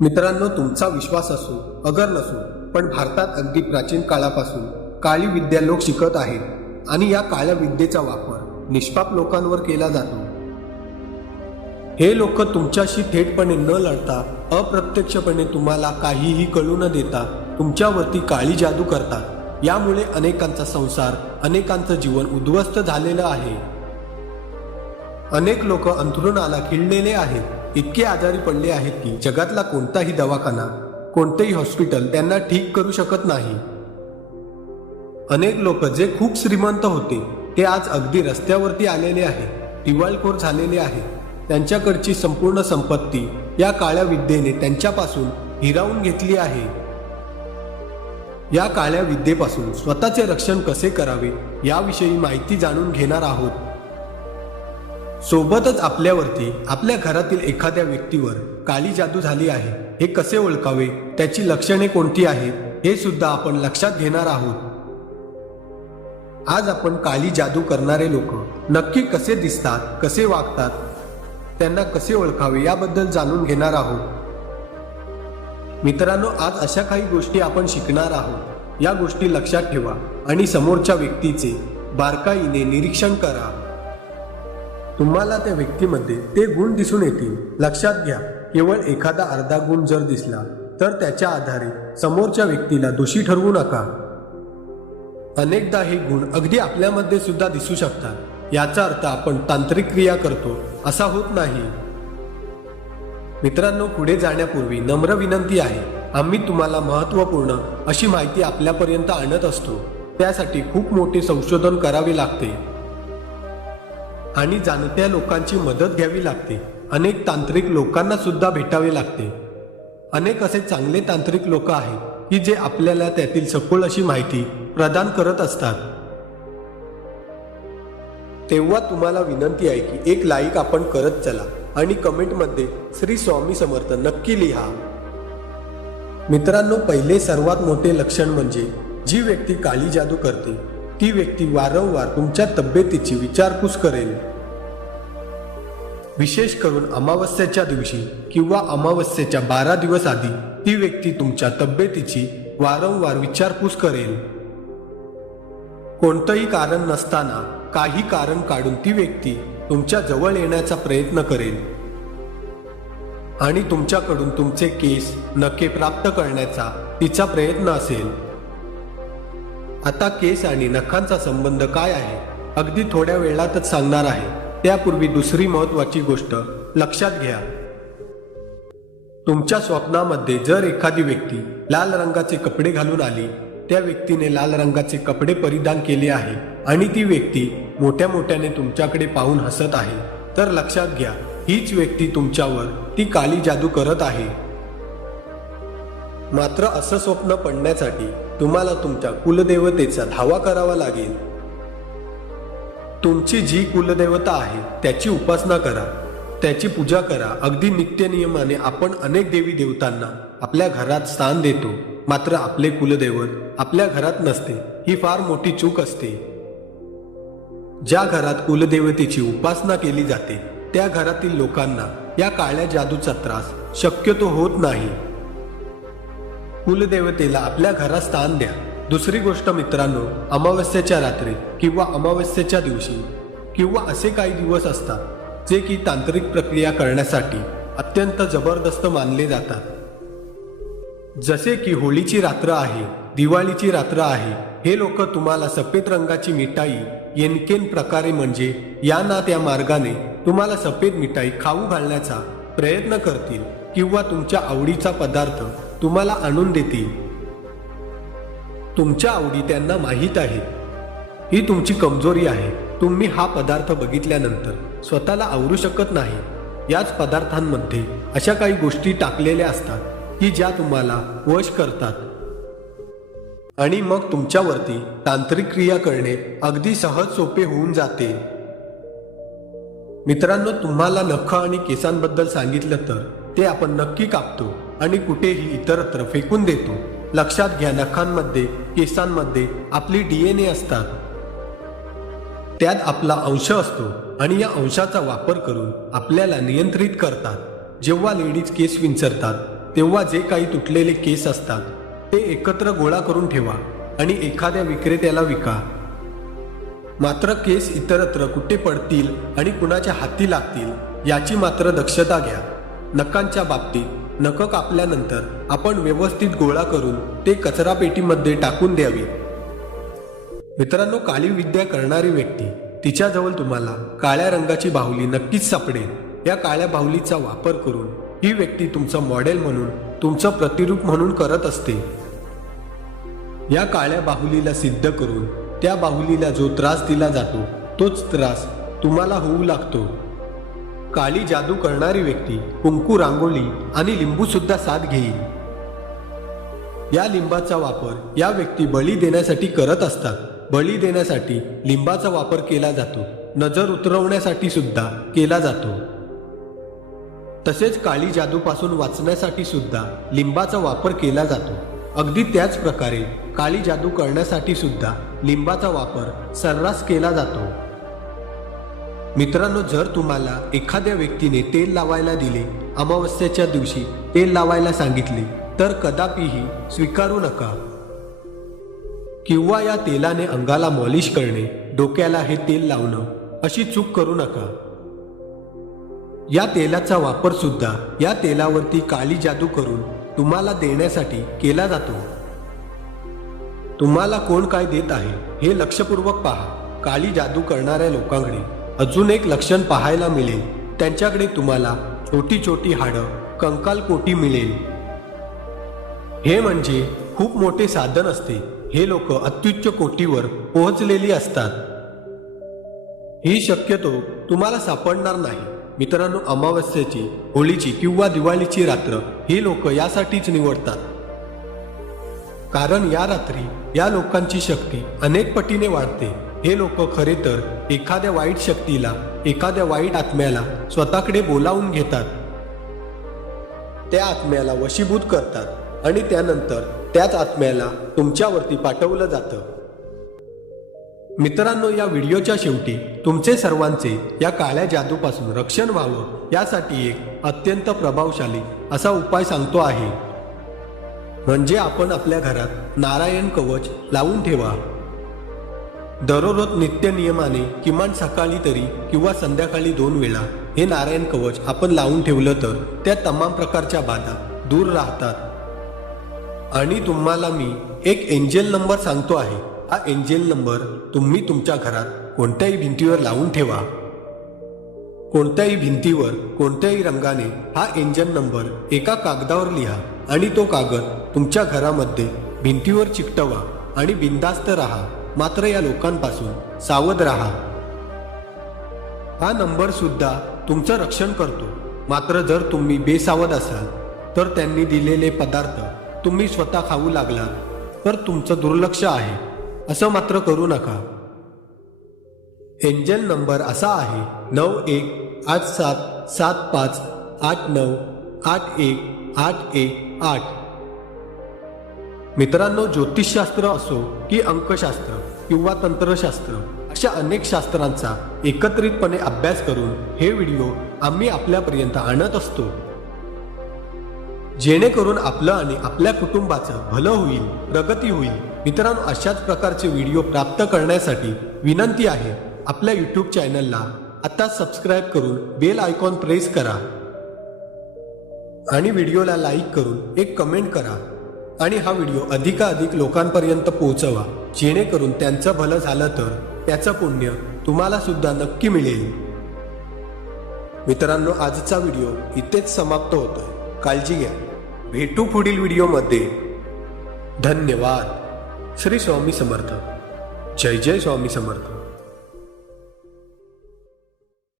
मित्रांनो तुमचा विश्वास असो अगर नसो पण भारतात अगदी प्राचीन काळापासून काळी विद्या लोक शिकत आहेत आणि या काळ्या विद्येचा वापर निष्पाप लोकांवर केला जातो. हे लोक तुमच्याशी थेटपणे न लढता अप्रत्यक्षपणे तुम्हाला काहीही कळू न देता तुमच्यावरती काळी जादू करतात. यामुळे अनेकांचा संसार अनेकांचं जीवन उद्ध्वस्त झालेलं आहे. अनेक लोक अंथरुणाला खिळलेले आहेत. इतके आजारी पडले आहेत की जगातला कोणताही दवाखाना कोणतेही हॉस्पिटल त्यांना ठीक करू शकत नाही. अनेक लोक जे खूप श्रीमंत होते ते आज अगदी रस्त्यावरती आलेले आहेत दिवाळखोर झालेले आहेत. त्यांच्याकडची संपूर्ण संपत्ती या काळ्या विद्येने त्यांच्यापासून हिरावून घेतली आहे. या काळ्या विद्येपासून स्वतःचे रक्षण कसे करावे याविषयी माहिती जाणून घेणार आहोत. सोबतच आपल्यावरती आपल्या घरातील एखाद्या व्यक्तीवर काळी जादू झाली आहे हे कसे ओळखावे? त्याची लक्षणे कोणती आहेत? हे सुद्धा आपण लक्षात घेणार आहोत. आज आपण काळी जादू करणारे लोक नक्की कसे दिसतात कसे वागतात त्यांना कसे ओळखावे याबद्दल जाणून घेणार आहोत. मित्रांनो आज अशा काही गोष्टी आपण शिकणार आहोत. या गोष्टी लक्षात ठेवा आणि समोरच्या व्यक्तीचे बारकाईने निरीक्षण करा. तुम्हाला त्या व्यक्तीमध्ये ते गुण दिसून येतील. लक्षात घ्या केवळ एखादा अर्धा गुण जर दिसला तर त्याच्या आधारे समोरच्या व्यक्तीला दोषी ठरवू नका. अनेकदा हे गुण अगदी आपल्यामध्ये सुद्धा दिसू शकतात. याचा अर्थ आपण तांत्रिक क्रिया करतो असा होत नाही. मित्रांनो पुढे जाण्यापूर्वी नम्र विनंती आहे. आम्ही तुम्हाला महत्त्वपूर्ण अशी माहिती आपल्यापर्यंत आणत असतो. त्यासाठी खूप मोठे संशोधन करावे लागते. आणि जाणत्या लोकांची मदत घ्यावी लागते. अनेक तांत्रिक लोकांना सुद्धा भेटावे लागते. अनेक असे चांगले तांत्रिक लोक आहेत की जे आपल्याला त्यातील सखोल अशी माहिती प्रदान करत असतात. तेव्हा तुम्हाला विनंती आहे की एक लाईक आपण करत चला आणि कमेंटमध्ये श्री स्वामी समर्थ नक्की लिहा. मित्रांनो पहिले सर्वात मोठे लक्षण म्हणजे जी व्यक्ती काळी जादू करते ती व्यक्ती वारंवार तुमच्या तब्येतीची विचारपूस करेल. विशेष करून अमावस्येच्या दिवशी किंवा अमावस्येच्या बारा दिवस आधी ती व्यक्ती तुमच्या तब्येतीची वारंवार विचारपूस करेल. कोणतंही कारण नसताना काही कारण काढून ती व्यक्ती तुमच्या जवळ येण्याचा प्रयत्न करेल. आणि तुमच्याकडून तुमचे केस नखे प्राप्त करण्याचा तिचा प्रयत्न असेल. आता केस आणि नखांचा संबंध काय आहे अगदी थोड्या वेळातच सांगणार आहे. त्यापूर्वी दुसरी महत्वाची गोष्ट लक्षात घ्या. तुमच्या स्वप्नामध्ये जर एखादी व्यक्ती लाल रंगाचे कपडे घालून आली त्या व्यक्तीने लाल रंगाचे कपडे परिधान केले आहे आणि ती व्यक्ती मोठ्या मोठ्याने तुमच्याकडे पाहून हसत आहे तर लक्षात घ्या हीच व्यक्ती तुमच्यावर ती काळी जादू करत आहे. मात्र असं स्वप्न पडण्यासाठी तुम्हाला तुमच्या कुलदेवतेचा धावा करावा लागेल. तुमची जी कुलदेवता आहे त्याची उपासना करा. त्याची पूजा करा. अगदी नित्यनियमाने आपण अनेक देवी देवतांना आपल्या घरात स्थान देतो. मात्र आपले कुलदैवत आपल्या घरात नसते. ही फार मोठी चूक असते. ज्या घरात कुलदेवतेची उपासना केली जाते त्या घरातील लोकांना या काळ्या जादूचा त्रास शक्यतो होत नाही. कुलदेवतेला आपल्या घरात स्थान द्या. दुसरी गोष्ट मित्रांनो अमावस्येच्या रात्री किंवा अमावस्येच्या दिवशी किंवा असे काही दिवस असतात जे की तांत्रिक प्रक्रिया करण्यासाठी अत्यंत जबरदस्त मानले जातात. जसे की होळीची रात्र आहे दिवाळीची रात्र आहे हे लोक तुम्हाला सफेद रंगाची मिठाई येनकेन प्रकारे म्हणजे या ना त्या मार्गाने तुम्हाला सफेद मिठाई खाऊ घालण्याचा प्रयत्न करतील किंवा तुमच्या आवडीचा पदार्थ तुम्हाला आणून देतील. तुमच्या आवडी त्यांना माहीत आहे. ही तुमची कमजोरी आहे. तुम्ही हा पदार्थ बघितल्यानंतर स्वतःला आवरू शकत नाही. याच पदार्थांमध्ये अशा काही गोष्टी टाकलेल्या असतात की ज्या तुम्हाला वश करतात. आणि मग तुमच्यावरती तांत्रिक क्रिया करणे अगदी सहज सोपे होऊन जाते. मित्रांनो तुम्हाला नख आणि केसांबद्दल सांगितलं तर ते आपण नक्की कापतो आणि कुठेही इतरत्र फेकून देतो. लक्षात घ्या नखांमध्ये केसांमध्ये आपली डीएनए असतात. त्यात आपला अंश असतो आणि या अंशाचा वापर करून आपल्याला नियंत्रित करतात. जेव्हा लेडीज केस विंचरतात तेव्हा जे काही तुटलेले केस असतात ते एकत्र गोळा करून ठेवा आणि एखाद्या विक्रेत्याला विका. मात्र केस इतरत्र कुठे पडतील आणि कुणाच्या हाती लागतील याची मात्र दक्षता घ्या. नखांच्या बाबतीत नख कापल्यानंतर आपण व्यवस्थित गोळा करून ते कचरा पेटीमध्ये टाकून द्यावे. मित्रांनो काळी विद्या करणारी व्यक्ती तिच्याजवळ तुम्हाला काळ्या रंगाची बाहुली नक्कीच सापडेल. या काळ्या बाहुलीचा वापर करून ही व्यक्ती तुमचं मॉडेल म्हणून तुमचं प्रतिरूप म्हणून करत असते. या काळ्या बाहुलीला सिद्ध करून त्या बाहुलीला जो त्रास दिला जातो तोच त्रास तुम्हाला होऊ लागतो. काळी जादू करणारी व्यक्ती कुंकू रांगोळी आणि लिंबू सुद्धा साथ घेईल. या लिंबाचा वापर या व्यक्ती बळी देण्यासाठी करत असतात. बळी देण्यासाठी लिंबाचा वापर केला जातो. नजर उतरवण्यासाठी सुद्धा केला जातो. तसेच काळी जादूपासून वाचण्यासाठी सुद्धा लिंबाचा वापर केला जातो. अगदी त्याच प्रकारे काळी जादू करण्यासाठी सुद्धा लिंबाचा वापर सर्रास केला जातो. मित्रांनो जर तुम्हाला एखाद्या व्यक्तीने तेल लावायला दिले अमावस्याच्या दिवशी तेल लावायला सांगितले तर कदापिही स्वीकारू नका. किंवा या तेलाने अंगाला मॉलिश करणे डोक्याला हे तेल लावणं अशी चूक करू नका. या तेलाचा वापर सुद्धा या तेलावरती काळी जादू करून तुम्हाला देण्यासाठी केला जातो. तुम्हाला कोण काय देत आहे हे लक्षपूर्वक पहा. काळी जादू करणाऱ्या लोकांकडे अजून एक लक्षण पाहायला मिळेल. त्यांच्याकडे तुम्हाला छोटी छोटी हाडं कंकाल कोटी मिळेल. हे म्हणजे खूप मोठे साधन असते. हे लोक अत्युच्च कोटीवर पोहोचलेली असतात. ही शक्यतो तुम्हाला सापडणार नाही. मित्रांनो अमावस्येची होळीची किंवा दिवाळीची रात्र ही लोक यासाठीच निवडतात. कारण या रात्री या लोकांची शक्ती अनेक पटीने वाढते. हे लोक खरे तर एखाद्या वाईट शक्तीला एखाद्या वाईट आत्म्याला स्वतःकडे बोलावून घेतात. त्या आत्म्याला वशीभूत करतात आणि त्यानंतर त्याच आत्म्याला तुमच्यावरती पाठवलं जातं. मित्रांनो या व्हिडिओच्या शेवटी तुमचे सर्वांचे या काळ्या जादूपासून रक्षण व्हावं यासाठी एक अत्यंत प्रभावशाली असा उपाय सांगतो आहे. म्हणजे आपण आपल्या घरात नारायण कवच लावून ठेवा. दररोज नित्य नियमाने किमान सकाळी तरी किंवा संध्याकाळी दोन वेळा हे नारायण कवच आपण लावून ठेवलं तर त्या तमाम प्रकारच्या बाधा दूर राहतात. आणि तुम्हाला मी एक एंजेल नंबर सांगतो आहे. हा एंजेल नंबर तुम्ही तुमच्या घरात कोणत्याही भिंतीवर लावून ठेवा. कोणत्याही भिंतीवर कोणत्याही रंगाने हा एंजल नंबर एका कागदावर लिहा आणि तो कागद तुमच्या घरामध्ये भिंतीवर चिकटवा आणि बिंदास्त राहा. मात्र या लोकांपासून सावध राहा. हा नंबर सुद्धा तुमचं रक्षण करतो. मात्र जर तुम्ही बेसावध असाल तर त्यांनी दिलेले पदार्थ तुम्ही स्वतः खाऊ लागलात तर तुमचं दुर्लक्ष आहे. असं मात्र करू नका. एंजल नंबर असा आहे नऊ एक आठ सात सात पाच आठ नऊ आठ एक आठ एक आठ. मित्रांनो ज्योतिषशास्त्र असो की अंकशास्त्र किंवा तंत्रशास्त्र अशा अनेक शास्त्रांचा एकत्रितपणे अभ्यास करून हे व्हिडिओ आम्ही आपल्यापर्यंत आणत असतो. जेणेकरून आपलं आणि आपल्या कुटुंबाचं भलं होईल प्रगती होईल. मित्रांनो अशाच प्रकारचे व्हिडिओ प्राप्त करण्यासाठी विनंती आहे आपल्या यूट्यूब चॅनलला आता सबस्क्राईब करून बेल आयकॉन प्रेस करा. आणि व्हिडिओला लाईक करून एक कमेंट करा. आणि हा व्हिडिओ अधिकाधिक लोकांपर्यंत पोहोचवा जेणेकरून त्यांचं भलं झालं तर त्याचं पुण्य तुम्हाला सुद्धा नक्की मिळेल. मित्रांनो आजचा व्हिडिओ इथेच समाप्त होतोय. काळजी घ्या. भेटू पुढील व्हिडिओमध्ये. धन्यवाद. श्री स्वामी समर्थ. जय जय स्वामी समर्थ.